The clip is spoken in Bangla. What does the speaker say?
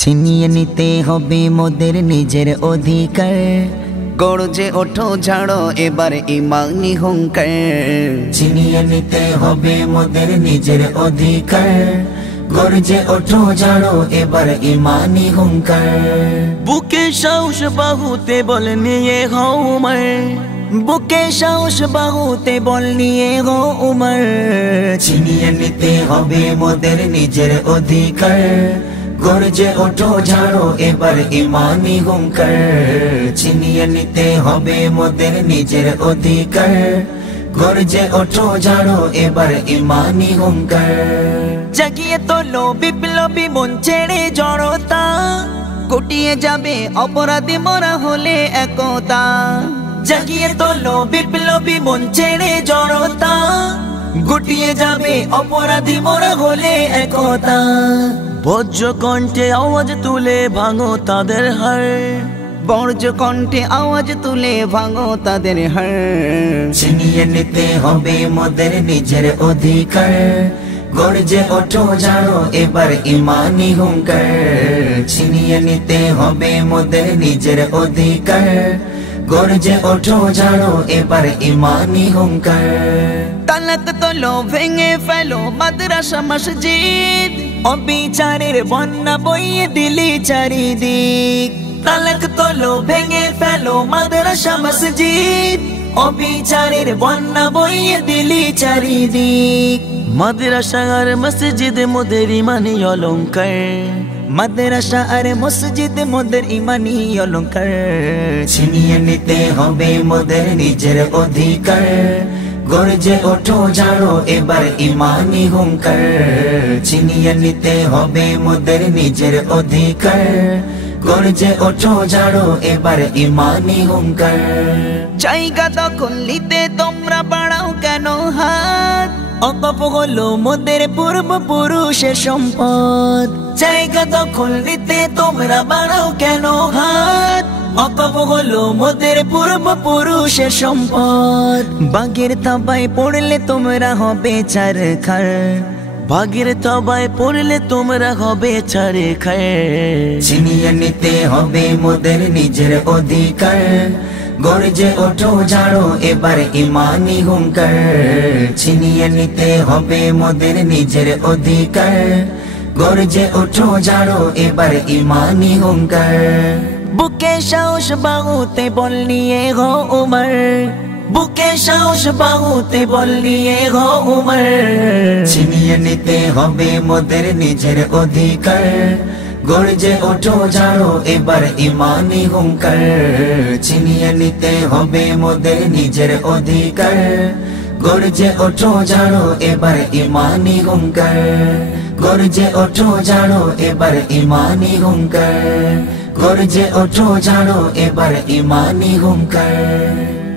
ছিনিয়ে নিতে হবে মোদের নিজের অধিকার। গর্জে ওঠো ঝাড়ো এবার ইমানি হুঙ্কার। ছিনিয়ে নিতে হবে মোদের নিজের অধিকার। গর্জে ওঠো ঝাড়ো এবার ইমানি হুঙ্কার। বুকে সাহস বাহুতে বল নিয়ে হও উমর। বুকে সাহস বাহুতে বল নিয়ে গো উমর। ছিনিয়ে নিতে হবে মোদের নিজের অধিকার। গর্জে ওঠো ঝাড়ো এবার ইমানি হুঙ্কার। ছিনিয়ে নিতে হবে মোদের নিজের অধিকার। গর্জে ওঠো ঝাড়ো এবার ইমানি হুঙ্কার। জাগিয়ে তোলো বিপ্লবী মন ছেড়ে জড়তা। গুটিয়ে যাবে অপরাধী মরা হলে একতা। জাগিয়ে তোলো বিপ্লবী মন ছেড়ে জড়তা। গুটিয়ে যাবে অপরাধী মরা হলে একতা। বজ্র কণ্ঠে আওয়াজ তুলে ভাঙো তাদের হার। বর্জ্য কণ্ঠে আওয়াজ তুলে ভাঙো তাদের হার। ছিনিয়ে নিতে হবে মোদের নিজের অধিকার। গর্জে ওঠো ঝাড়ো এবার ইমানি হুঙ্কার। ছিনিয়ে নিতে হবে মোদের নিজের অধিকার। গর্জে ওঠো ঝাড়ো এবার ইমানি হুঙ্কার। তালাক তোলো ভেঙে ফেলো মাদ্রাসা মসজিদ। অবিচারের বন্যা বইয়ে দিলি চারিদিক। তালাক তোলো ভেঙে ফেলো মাদ্রাসা মসজিদ। অবিচারের বন্যা বইয়ে দিলি চারিদিক। মাদ্রাসা আর মসজিদ মোদের ইমানি অলংকার। মাদ্রাসা আর মসজিদ মোদের ইমানি অলংকার। ছিনিয়ে নিতে হবে মোদের নিজের অধিকার। গর্জে ওঠো ঝাড়ো এবার ইমানি হুঙ্কার। ছিনিয়ে নিতে হবে মোদের নিজের অধিকার। গর্জে ওঠো ঝাড়ো এবার ইমানি হুঙ্কার। জায়গা দখল নিতে তোমরা বাড়াও কেন হাত। অকপ হলো মোদের পূর্বপুরুষের সম্পদ। জায়গা দখল নিতে তোমরা বাড়াও কেন হাত। অকপ হলো মোদের পূর্বপুরুষের সম্পদ। বাঘের থাবায় পড়লে তোমরা হবে চারখার। ভাগের তবায় পড়লে তোমরা হবে ছাড়ে খায়। ছিনিয়ে নিতে হবে মোদের নিজের অধিকার। গর্জে ওঠো ঝাড়ো এবার ইমানি হুঙ্কার। ছিনিয়ে নিতে হবে মোদের নিজের অধিকার। গর্জে ওঠো ঝাড়ো এবার ইমানি হুঙ্কার। বুকে সাহস বাহুতে বল নিয়ে গো উমর। বুকে সাহস বাহুতে বল নিয়ে গো উমর। ছিনিয়ে নিতে হবে মোদের নিজের অধিকার। গর্জে ওঠো ঝাড়ো এবার ইমানি হুঙ্কার। ছিনিয়ে নিতে হবে মোদের নিজের অধিকার। গর্জে ওঠো ঝাড়ো এবার ইমানি হুঙ্কার। গর্জে ওঠো ঝাড়ো এবার ইমানি হুঙ্কার। গর্জে ওঠো ঝাড়ো এবার ইমানি হুঙ্কার।